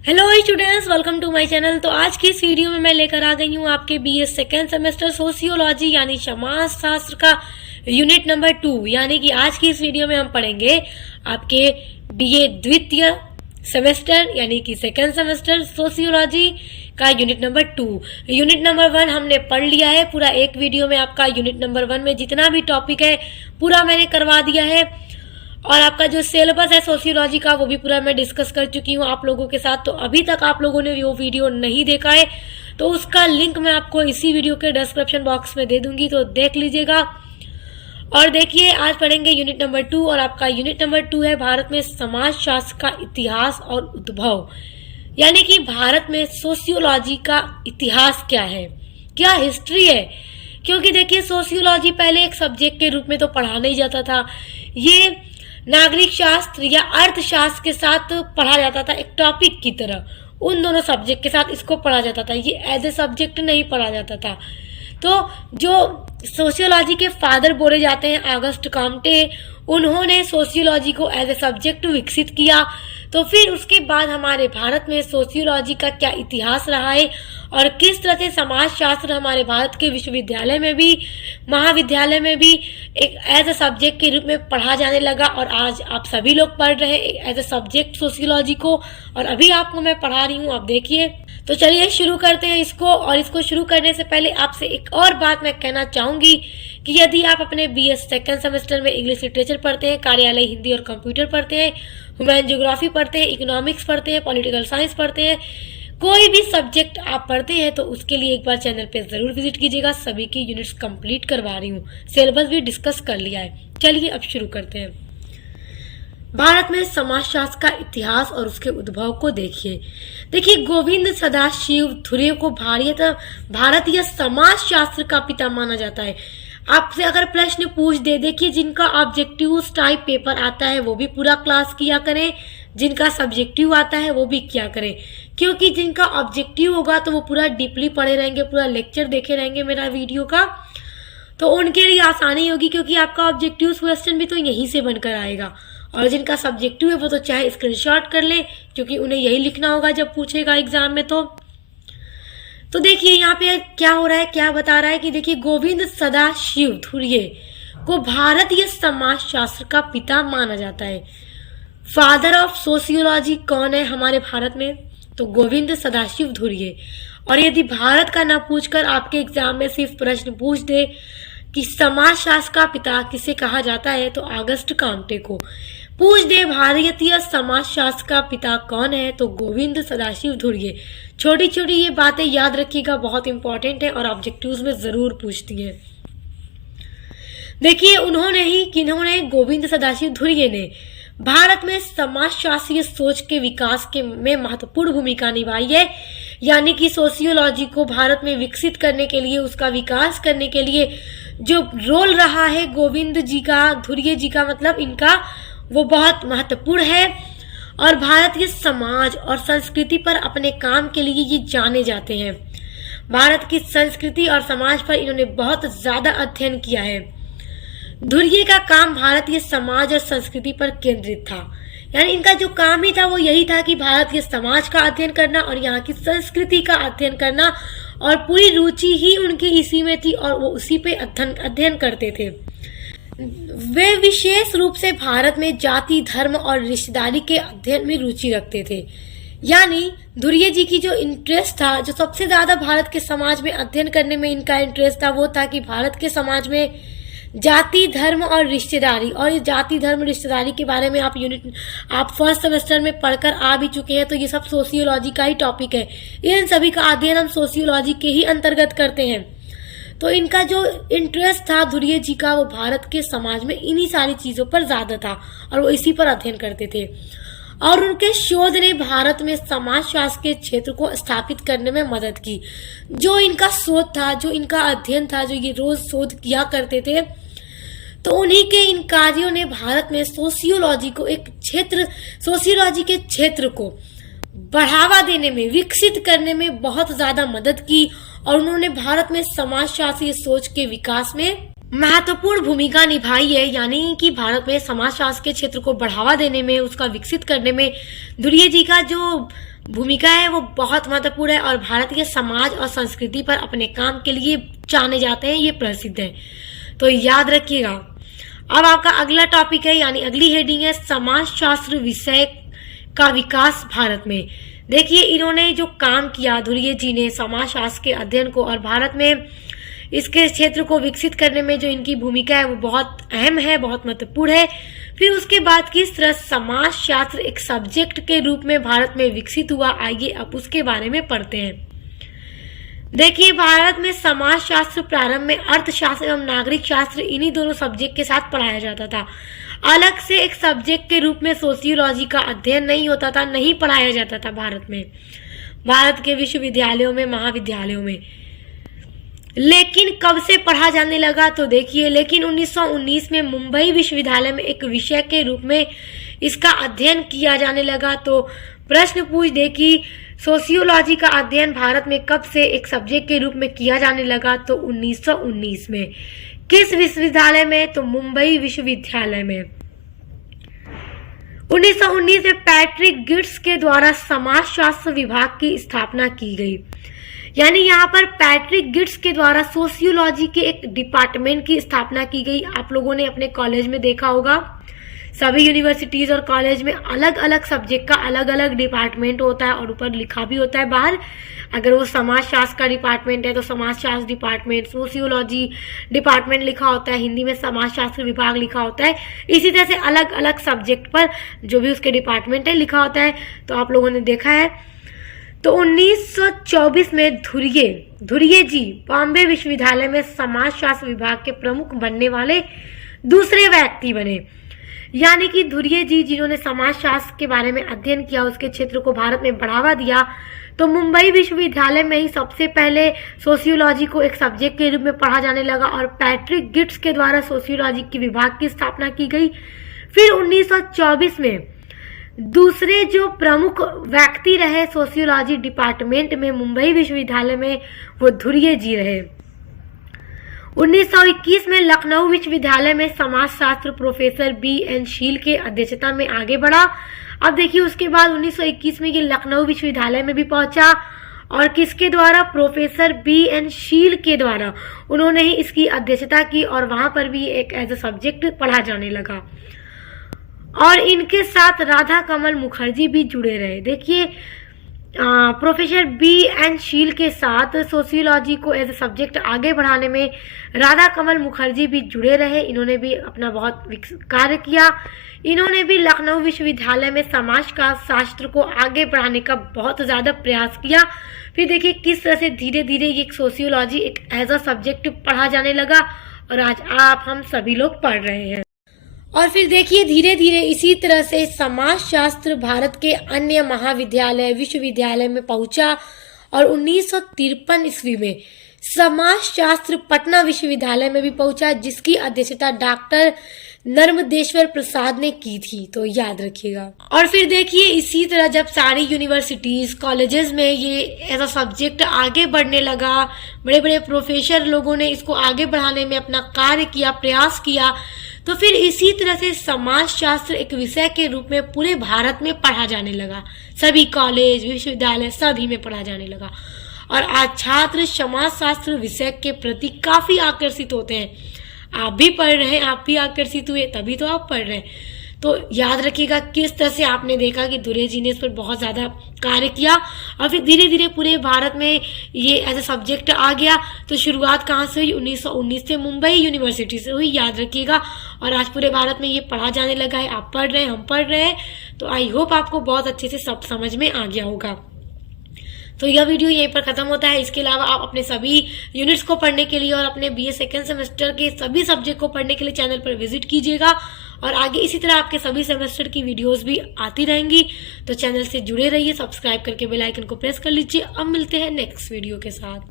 Hello students, welcome to my channel. तो आज की इस वीडियो में मैं लेकर आ गई हूँ आपके बीए सेकेंड सेमेस्टर सोशियोलॉजी यानी समाज शास्त्र का यूनिट नंबर 2। यानी कि आज की इस वीडियो में हम पढ़ेंगे आपके बीए द्वितीय सेमेस्टर यानी कि सेकेंड सेमेस्टर सोशियोलॉजी का यूनिट नंबर 2। यूनिट नंबर 1 हमने पढ़ लिया है पूरा एक वीडियो में। आपका यूनिट नंबर 1 में जितना भी टॉपिक है पूरा मैंने करवा दिया है, और आपका जो सिलेबस है सोशियोलॉजी का वो भी पूरा मैं डिस्कस कर चुकी हूँ आप लोगों के साथ। तो अभी तक आप लोगों ने वो वीडियो नहीं देखा है तो उसका लिंक मैं आपको इसी वीडियो के डिस्क्रिप्शन बॉक्स में दे दूंगी, तो देख लीजिएगा। और देखिए, आज पढ़ेंगे यूनिट नंबर 2, और आपका यूनिट नंबर 2 है भारत में समाज शास्त्र का इतिहास और उद्भव। यानी कि भारत में सोशियोलॉजी का इतिहास क्या है, क्या हिस्ट्री है। क्योंकि देखिए, सोशियोलॉजी पहले एक सब्जेक्ट के रूप में तो पढ़ा नहीं जाता था, ये नागरिक शास्त्र या अर्थशास्त्र के साथ पढ़ा जाता था, एक टॉपिक की तरह। उन दोनों सब्जेक्ट के साथ इसको पढ़ा जाता था, ये एज ए सब्जेक्ट नहीं पढ़ा जाता था। तो जो सोशियोलॉजी के फादर बोले जाते हैं ऑगस्ट कॉम्टे, उन्होंने सोशियोलॉजी को एज ए सब्जेक्ट विकसित किया। तो फिर उसके बाद हमारे भारत में सोशियोलॉजी का क्या इतिहास रहा है और किस तरह से समाज शास्त्र हमारे भारत के विश्वविद्यालय में भी, महाविद्यालय में भी एक एज ए सब्जेक्ट के रूप में पढ़ा जाने लगा, और आज आप सभी लोग पढ़ रहे हैं एज ए सब्जेक्ट सोशियोलॉजी को, और अभी आपको मैं पढ़ा रही हूँ, आप देखिए। तो चलिए शुरू करते हैं इसको। और इसको शुरू करने से पहले आपसे एक और बात मैं कहना चाहूंगी कि यदि आप अपने बीएस सेकेंड सेमेस्टर में इंग्लिश लिटरेचर पढ़ते हैं, कार्यालय हिंदी और कंप्यूटर पढ़ते हैं, ह्यूमन ज्योग्राफी पढ़ते हैं, इकोनॉमिक्स पढ़ते हैं, पॉलिटिकल साइंस पढ़ते हैं, कोई भी सब्जेक्ट आप पढ़ते हैं, तो उसके लिए एक बार चैनल पे जरूर विजिट कीजिएगा। सभी की यूनिट्स कंप्लीट करवा रही हूँ, सिलेबस भी डिस्कस कर लिया है। चलिए अब शुरू करते हैं। भारत में समाजशास्त्र का इतिहास और उसके उद्भव को देखिए, गोविंद सदाशिव धुरे को भारतीय समाजशास्त्र का पिता माना जाता है। आपसे अगर प्रश्न पूछ दे, देखिए जिनका ऑब्जेक्टिव टाइप पेपर आता है वो भी पूरा क्लास किया करें, जिनका सब्जेक्टिव आता है वो भी किया करें। क्योंकि जिनका ऑब्जेक्टिव होगा तो वो पूरा डीपली पढ़े रहेंगे, पूरा लेक्चर देखे रहेंगे मेरा वीडियो का, तो उनके लिए आसानी होगी। क्योंकि आपका ऑब्जेक्टिव क्वेश्चन भी तो यहीं से बनकर आएगा, और जिनका सब्जेक्टिव है वो तो चाहे स्क्रीनशॉट कर ले, क्योंकि उन्हें यही लिखना होगा जब पूछेगा एग्जाम में। तो देखिए यहाँ पे क्या हो रहा है, क्या बता रहा है कि देखिए, गोविंद सदाशिव धुरे को भारतीय समाजशास्त्र का पिता माना जाता है। फादर ऑफ सोशियोलॉजी कौन है हमारे भारत में? तो गोविंद सदाशिव धुरे। और यदि भारत का ना पूछकर आपके एग्जाम में सिर्फ प्रश्न पूछ दे कि समाजशास्त्र का पिता किसे कहा जाता है, तो ऑगस्ट कॉम्टे को पूछ दे भारतीय समाजशास्त्र का पिता कौन है, तो गोविंद सदाशिव धुरे। छोटी छोटी ये बातें याद रखिएगा, बहुत इंपॉर्टेंट है और ऑब्जेक्टिव्स में जरूर पूछती है। देखिए, किन्होंने गोविंद सदाशिव धुरे ने भारत में समाजशास्त्रीय सोच के विकास में महत्वपूर्ण भूमिका निभाई है। यानी कि सोशियोलॉजी को भारत में विकसित करने के लिए, उसका विकास करने के लिए जो रोल रहा है गोविंद जी का, धुरे जी का मतलब इनका, वो बहुत महत्वपूर्ण है। और भारतीय समाज और संस्कृति पर अपने काम के लिए ये जाने जाते हैं। भारत की संस्कृति और समाज पर इन्होंने बहुत ज्यादा अध्ययन किया है। धुरे का काम भारतीय समाज और संस्कृति पर केंद्रित था। यानी इनका जो काम ही था वो यही था कि भारतीय समाज का अध्ययन करना और यहाँ की संस्कृति का अध्ययन करना, और पूरी रुचि ही उनकी इसी में थी और वो उसी पे अध्ययन करते थे। वे विशेष रूप से भारत में जाति, धर्म और रिश्तेदारी के अध्ययन में रुचि रखते थे। यानी धुरे जी की जो इंटरेस्ट था, जो सबसे ज्यादा भारत के समाज में अध्ययन करने में इनका इंटरेस्ट था, वो था कि भारत के समाज में जाति, धर्म और रिश्तेदारी। और ये जाति, धर्म, रिश्तेदारी के बारे में आप फर्स्ट सेमेस्टर में पढ़कर आ भी चुके हैं, तो ये सब सोशियोलॉजी का ही टॉपिक है। इन सभी का अध्ययन हम सोशियोलॉजी के ही अंतर्गत करते हैं। तो इनका जो इंटरेस्ट था धुरे जी का, वो भारत के समाज में इन्हीं सारी चीजों पर ज्यादा था और वो इसी पर अध्ययन करते थे। और उनके शोध ने भारत में समाजशास्त्र के क्षेत्र को स्थापित करने में मदद की। जो इनका शोध था, जो इनका अध्ययन था, जो ये रोज शोध किया करते थे, तो उन्हीं के इन कार्यों ने भारत में सोशियोलॉजी के क्षेत्र को बढ़ावा देने में, विकसित करने में बहुत ज्यादा मदद की। और उन्होंने भारत में समाजशास्त्रीय सोच के विकास में महत्वपूर्ण भूमिका निभाई है। यानी कि भारत में समाजशास्त्र के क्षेत्र को बढ़ावा देने में, उसका विकसित करने में धुरे जी का जो भूमिका है वो बहुत महत्वपूर्ण है और भारतीय समाज और संस्कृति पर अपने काम के लिए जाने जाते हैं, ये प्रसिद्ध है, तो याद रखिएगा। अब आपका अगला टॉपिक है यानी अगली हेडिंग है समाजशास्त्र विषय का विकास भारत में। देखिए इन्होंने जो काम किया धुर्ये जी ने समाजशास्त्र के अध्ययन को और भारत में इसके क्षेत्र को विकसित करने में जो इनकी भूमिका है वो बहुत अहम है, बहुत महत्वपूर्ण है। फिर उसके बाद किस तरह समाजशास्त्र एक सब्जेक्ट के रूप में भारत में विकसित हुआ, आइए अब उसके बारे में पढ़ते हैं। देखिए भारत में समाजशास्त्र प्रारंभ में अर्थशास्त्र एवं नागरिक शास्त्र इन्हीं दोनों सब्जेक्ट के साथ पढ़ाया जाता था। अलग से एक सब्जेक्ट के रूप में सोशियोलॉजी का अध्ययन नहीं होता था, नहीं पढ़ाया जाता था भारत में, भारत के विश्वविद्यालयों में, महाविद्यालयों में। लेकिन कब से पढ़ा जाने लगा, तो देखिए लेकिन 1919 में मुंबई विश्वविद्यालय में एक विषय के रूप में इसका अध्ययन किया जाने लगा। तो प्रश्न पूछ दे कि सोशियोलॉजी का अध्ययन भारत में कब से एक सब्जेक्ट के रूप में किया जाने लगा, तो 1919 में। किस विश्वविद्यालय में, तो मुंबई विश्वविद्यालय में। 1919 में पैट्रिक गिट्स के द्वारा समाजशास्त्र विभाग की स्थापना की गई, यानी यहाँ पर पैट्रिक गिट्स के द्वारा सोशियोलॉजी के एक डिपार्टमेंट की स्थापना की गई। आप लोगों ने अपने कॉलेज में देखा होगा, सभी यूनिवर्सिटीज और कॉलेज में अलग अलग सब्जेक्ट का अलग अलग डिपार्टमेंट होता है और ऊपर लिखा भी होता है बाहर। अगर वो समाजशास्त्र का डिपार्टमेंट है तो समाजशास्त्र डिपार्टमेंट, सोशियोलॉजी डिपार्टमेंट लिखा होता है, हिंदी में समाजशास्त्र विभाग लिखा होता है। इसी तरह से अलग अलग सब्जेक्ट पर जो भी उसके डिपार्टमेंट है लिखा होता है, तो आप लोगों ने देखा है। तो 1924 में धुर्ये जी बॉम्बे विश्वविद्यालय में समाजशास्त्र विभाग के प्रमुख बनने वाले दूसरे व्यक्ति बने, यानी कि धुर्ये जी जिन्होंने समाजशास्त्र के बारे में अध्ययन किया, उसके क्षेत्र को भारत में बढ़ावा दिया। तो मुंबई विश्वविद्यालय में ही सबसे पहले सोशियोलॉजी को एक सब्जेक्ट के रूप में पढ़ा जाने लगा और पैट्रिक गिट्स के द्वारा सोशियोलॉजी के विभाग की स्थापना की गई। फिर 1924 में दूसरे जो प्रमुख व्यक्ति रहे सोशियोलॉजी डिपार्टमेंट में मुंबई विश्वविद्यालय में, वो धुर्ये जी रहे। 1921 में लखनऊ विश्वविद्यालय में समाजशास्त्र प्रोफेसर B.N. शील के अध्यक्षता में आगे बढ़ा। अब देखिए उसके बाद 1921 में ये लखनऊ विश्वविद्यालय में भी पहुंचा और किसके द्वारा, प्रोफेसर B.N. शील के द्वारा उन्होंने ही इसकी अध्यक्षता की और वहां पर भी एक एज ए सब्जेक्ट पढ़ा जाने लगा। और इनके साथ राधा कमल मुखर्जी भी जुड़े रहे। देखिए प्रोफेसर B.N. शील के साथ सोशियोलॉजी को एज ए सब्जेक्ट आगे बढ़ाने में राधा कमल मुखर्जी भी जुड़े रहे। इन्होंने भी अपना बहुत कार्य किया। इन्होंने भी लखनऊ विश्वविद्यालय में समाज का शास्त्र को आगे बढ़ाने का बहुत ज़्यादा प्रयास किया। फिर देखिए किस तरह से धीरे धीरे ये सोशियोलॉजी एक एज अ सब्जेक्ट पढ़ा जाने लगा और आज आप हम सभी लोग पढ़ रहे हैं। और फिर देखिए धीरे धीरे इसी तरह से समाजशास्त्र भारत के अन्य महाविद्यालय विश्वविद्यालय में पहुंचा और 1953 ईस्वी में समाजशास्त्र पटना विश्वविद्यालय में भी पहुंचा, जिसकी अध्यक्षता डॉक्टर नर्मदेश्वर प्रसाद ने की थी, तो याद रखिएगा। और फिर देखिए इसी तरह जब सारी यूनिवर्सिटीज कॉलेजेस में ये एज अ सब्जेक्ट आगे बढ़ने लगा, बड़े बड़े प्रोफेसर लोगों ने इसको आगे बढ़ाने में अपना कार्य किया, प्रयास किया, तो फिर इसी तरह से समाजशास्त्र एक विषय के रूप में पूरे भारत में पढ़ा जाने लगा। सभी कॉलेज विश्वविद्यालय सभी में पढ़ा जाने लगा और आज छात्र समाजशास्त्र विषय के प्रति काफी आकर्षित होते हैं। आप भी पढ़ रहे हैं, आप भी आकर्षित हुए तभी तो आप पढ़ रहे हैं। तो याद रखिएगा किस तरह से आपने देखा कि धुर्ये जी ने इस पर बहुत ज़्यादा कार्य किया और फिर धीरे धीरे पूरे भारत में ये एज ए सब्जेक्ट आ गया। तो शुरुआत कहाँ से हुई, 1919 से मुंबई यूनिवर्सिटी से हुई, याद रखिएगा। और आज पूरे भारत में ये पढ़ा जाने लगा है, आप पढ़ रहे हैं, हम पढ़ रहे हैं। तो आई होप आपको बहुत अच्छे से सब समझ में आ गया होगा। तो यह वीडियो यहीं पर खत्म होता है। इसके अलावा आप अपने सभी यूनिट्स को पढ़ने के लिए और अपने BA सेकेंड सेमेस्टर के सभी सब्जेक्ट को पढ़ने के लिए चैनल पर विजिट कीजिएगा और आगे इसी तरह आपके सभी सेमेस्टर की वीडियोस भी आती रहेंगी। तो चैनल से जुड़े रहिए, सब्सक्राइब करके बेल आइकन को प्रेस कर लीजिए। अब मिलते हैं नेक्स्ट वीडियो के साथ।